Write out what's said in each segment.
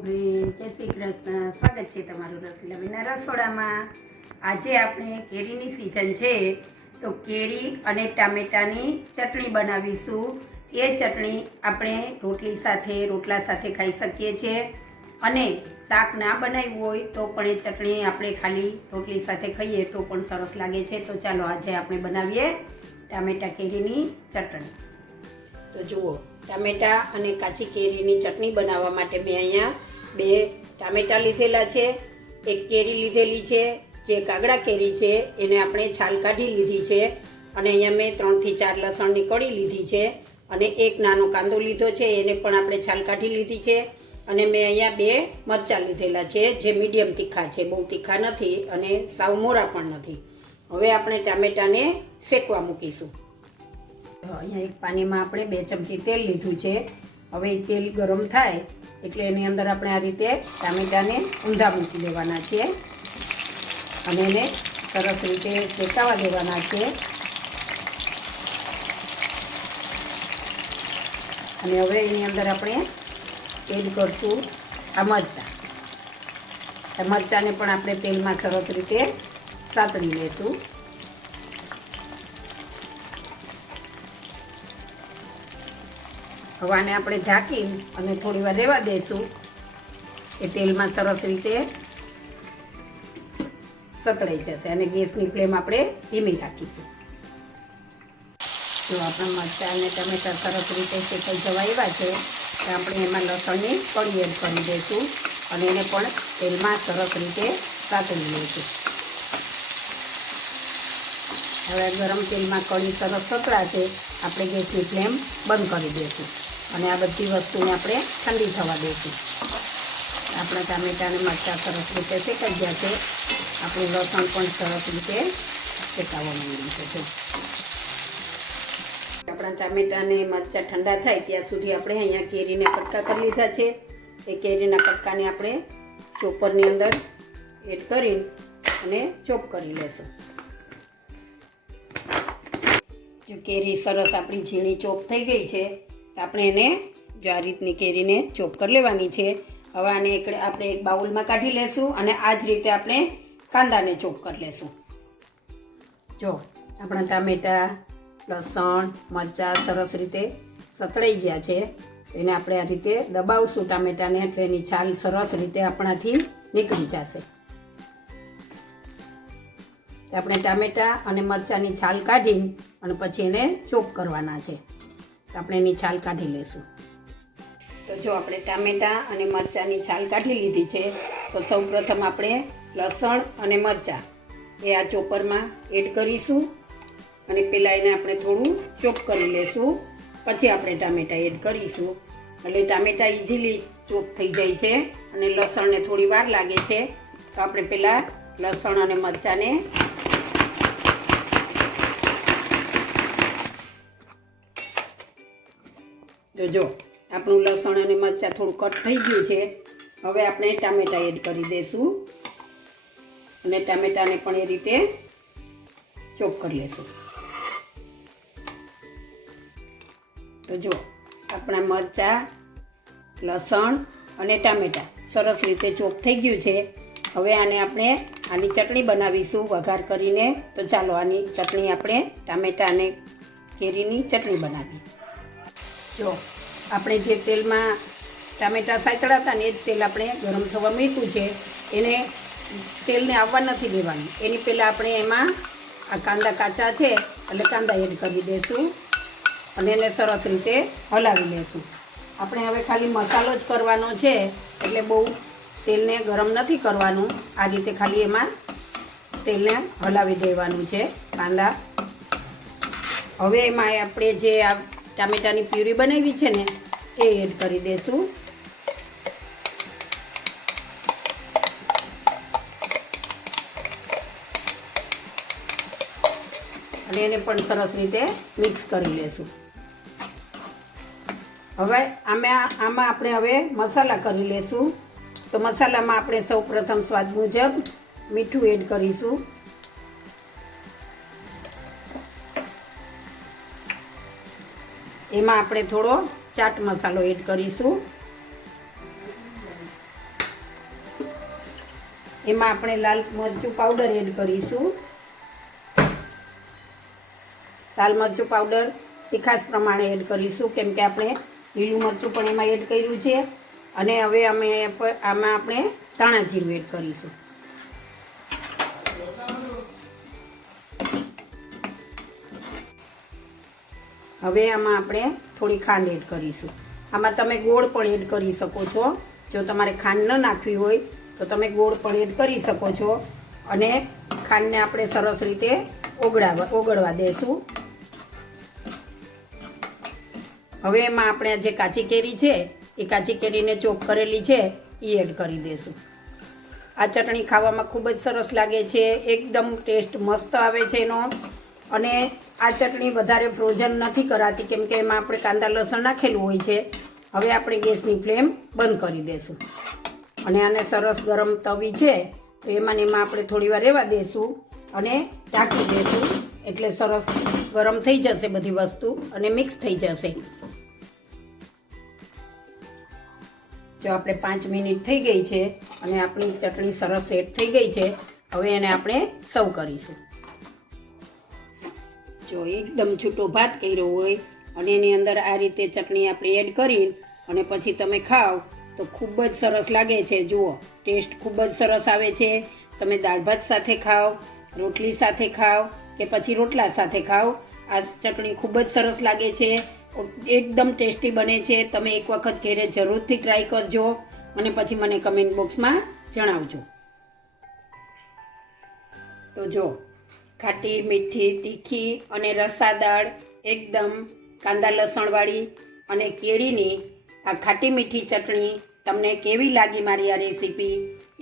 Friend, જય શ્રી કૃષ્ણ. સ્વાગત છે તમારું રસીલાબેનના રસોડામાં. આજે આપણે કેરીની સિઝન છે તો કેરી અને ટામેટાની ચટણી બનાવીશું. એ ચટણી આપણે રોટલા સાથે ખાઈ શકીએ છીએ અને શાક ના બનાવ્યું હોય તો પણ એ ચટણી આપણે ખાલી રોટલી સાથે ખાઈએ તો પણ સરસ લાગે છે. તો ચાલો આજે આપણે બનાવીએ ટામેટા કેરીની ચટણી. તો જુઓ, ટામેટા અને કાચી કેરીની ચટણી બનાવવા માટે મેં અહીંયા 2 ટામેટા લીધેલા છે, 1 કેરી લીધેલી છે જે કાગડા કેરી છે, એને આપણે છાલ કાઢી લીધી છે, અને અહીંયા મેં 3 થી 4 લસણની કળી લીધી છે, અને 1 નાનો કાંદો લીધો છે, એને પણ આપણે છાલ કાઢી લીધી છે, અને મેં અહીંયા 2 મરચાં લીધેલા છે જે મીડિયમ તીખા છે, બહુ તીખા નથી અને સાવ મોરા પણ નથી. હવે આપણે ટામેટાને શેકવા મૂકીશું. અહીંયા એક પાણીમાં આપણે 2 ચમચી તેલ લીધું છે. હવે તેલ ગરમ થાય એટલે એની અંદર આપણે આ રીતે ટામેટાને ઊંધા મૂકી દેવાના છે અને એને સરસ રીતે શેકાવા દેવાના છે. અને હવે એની અંદર આપણે એડ કરશું આ મરચાં. આ મરચાંને પણ આપણે તેલમાં સરસ રીતે સાતળી લઈશું. હવે આને આપણે ઢાંકી અને થોડી વાર રહેવા દઈશું. એ તેલમાં સરસ રીતે સતળાઈ જશે અને ગેસની ફ્લેમ આપણે ધીમી રાખીશું. જો આપણા મરચાં અને ટમેટાં સરસ રીતે શેકાઈ જવા આવ્યા છે તો આપણે એમાં લસણની કળી એડ કરી દઈશું અને એને પણ તેલમાં સરસ રીતે સાતળી લઈશું. હવે ગરમ તેલમાં કળી સરસ સતળાશે આપણે ગેસની ફ્લેમ બંધ કરી દઈશું અને આ બધી વસ્તુને આપણે ઠંડી થવા દઈશું. આપણા ટામેટાં અને મરચાં સરસ રીતે શેકાઈ ગયા છે. આપણું લસણ પણ સરસ રીતે શેકાવા માંડ્યું છે. આપણા ટામેટાં અને મરચાં ઠંડા થાય ત્યાં સુધી આપણે અહીંયા કેરીને કટકા કરી લીધા છે. એ કેરીના કટકાને આપણે ચોપરની અંદર એડ કરીને અને ચોપ કરી લેશું. જો કેરી સરસ આપણી ઝીણી ચોપ થઈ ગઈ છે, આપણે એને જો આ રીતની કેરીને ચોપ કરી લેવાની છે. હવે આને આપણે એક બાઉલમાં કાઢી લેશું અને આ જ રીતે આપણે કાંદાને ચોપ કરી લેશું. જો આપણા ટામેટાં, લસણ, મરચાં સરસ રીતે સતળાઈ ગયા છે. એને આપણે આ રીતે દબાવશું ટામેટાને એટલે એની છાલ સરસ રીતે આપણાથી નીકળી જશે. આપણે ટામેટાં અને મરચાંની છાલ કાઢી અને પછી એને ચોપ કરવાના છે. આપણે એની છાલ કાઢી લઈશું. તો જો આપણે ટામેટાં અને મરચાંની છાલ કાઢી લીધી છે તો સૌપ્રથમ આપણે લસણ અને મરચાં એ આ ચોપરમાં એડ કરીશું અને પહેલાં એને આપણે થોડું ચોપ કરી લઈશું. પછી આપણે ટામેટાં એડ કરીશું એટલે ટામેટાં ઇઝીલી ચોપ થઈ જાય છે અને લસણને થોડી વાર લાગે છે. તો આપણે પહેલાં લસણ અને મરચાંને જો આપણું લસણ અને મરચાં થોડું કટ થઈ ગયું છે. હવે આપણે ટામેટાં એડ કરી દઈશું અને ટામેટાને પણ એ રીતે ચોપ કરી લઈશું. તો જો આપણા મરચાં, લસણ અને ટામેટાં સરસ રીતે ચોપ થઈ ગયું છે. હવે આને આપણે આની ચટણી બનાવીશું વઘાર કરીને. તો ચાલો આની ચટણી આપણે ટામેટાં અને કેરીની ચટણી બનાવીએ. જો આપણે જે તેલમાં ટામેટાં સાતળ્યા હતા ને એ જ તેલ આપણે ગરમ થવા મૂક્યું છે. એને તેલને આવવા નથી દેવાનું. એની પહેલાં આપણે એમાં આ કાંદા કાચા છે એટલે કાંદા એડ કરી દઈશું અને એને સરસ રીતે હલાવી લઈશું. આપણે હવે ખાલી મસાલો જ કરવાનો છે એટલે બહુ તેલને ગરમ નથી કરવાનું. આ રીતે ખાલી એમાં તેલને હલાવી દેવાનું છે કાંદા. હવે એમાં આપણે જે આ ટામેટાની પ્યુરી બનાવી છે ને એ એડ કરી દઈશું. અને એને પણ સરસ રીતે મિક્સ કરી લઈશું. હવે આમાં આપણે હવે મસાલા કરી લઈશું. તો મસાલામાં આપણે સૌ પ્રથમ સ્વાદ મુજબ મીઠું એડ કરીશું. એમાં આપણે થોડો ચાટ મસાલો એડ કરીશું એમાં આપણે લાલ મરચું પાવડર એડ કરીશું. લાલ મરચું પાવડર તીખાશ પ્રમાણે એડ કરીશું, કેમ કે આપણે લીલું મરચું પણ એમાં એડ કર્યું છે. અને હવે આમાં આપણે ધાણા જીરું એડ કરીશું. હવે આમાં આપણે થોડી ખાંડ એડ કરીશું. આમાં તમે ગોળ પણ એડ કરી શકો છો. જો તમારે ખાંડ ન નાખવી હોય તો તમે ગોળ પણ એડ કરી શકો છો. અને ખાંડને આપણે સરસ રીતે ઓગળવા દેશું. હવે એમાં આપણે જે કાચી કેરી છે એ કાચી કેરીને ચોપ કરેલી છે એ એડ કરી દઈશું. આ ચટણી ખાવામાં ખૂબ જ સરસ લાગે છે, એકદમ ટેસ્ટ મસ્ત આવે છે એનો. અને આ ચટણી વધારે ફ્રોઝન નથી કરાતી, કેમ કે એમાં આપણે કાંદા લસણ નાખેલું હોય છે. હવે આપણે ગેસની ફ્લેમ બંધ કરી દઈશું અને આને સરસ ગરમ તવી છે તો એમાં આપણે થોડી વાર રહેવા દઈશું અને ઢાંકી દઈશું. એટલે સરસ ગરમ થઈ જશે બધી વસ્તુ અને મિક્સ થઈ જશે. જો આપણે 5 મિનિટ થઈ ગઈ છે અને આપણી ચટણી સરસ સેટ થઈ ગઈ છે. હવે એને આપણે સર્વ કરીશું. જો એકદમ છૂટો ભાત કર્યો હોય અને એની અંદર આ રીતે ચટણી આપણે એડ કરી અને પછી તમે ખાઓ તો ખૂબ જ સરસ લાગે છે. જુઓ, ટેસ્ટ ખૂબ જ સરસ આવે છે. તમે દાળ ભાત સાથે ખાઓ, રોટલી સાથે ખાઓ કે પછી રોટલા સાથે ખાઓ, આ ચટણી ખૂબ જ સરસ લાગે છે. એકદમ ટેસ્ટી બને છે. તમે એક વખત ઘરે જરૂરથી ટ્રાય કરજો અને પછી મને કમેન્ટ બોક્સમાં જણાવજો. તો જો ખાટી, મીઠી, તીખી અને રસાદાળ, એકદમ કાંદા લસણવાળી અને કેરીની આ ખાટી મીઠી ચટણી તમને કેવી લાગી મારી આ રેસીપી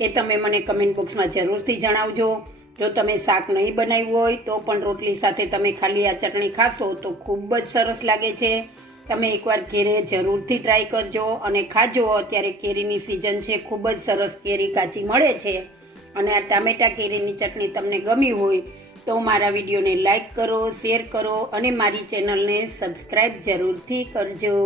એ તમે મને કમેન્ટ બોક્સમાં જરૂરથી જણાવજો. જો તમે શાક નહીં બનાવ્યું હોય તો પણ રોટલી સાથે તમે ખાલી આ ચટણી ખાશો તો ખૂબ જ સરસ લાગે છે. તમે એકવાર ઘરે જરૂરથી ટ્રાય કરજો અને ખાજો. અત્યારે કેરીની સિઝન છે, ખૂબ જ સરસ કેરી કાચી મળે છે. અને આ ટામેટા કેરીની ચટણી તમને ગમી હોય તો મારા વિડીયોને લાઈક કરો, શેર કરો અને મારી ચેનલને સબસ્ક્રાઈબ જરૂરથી કરજો.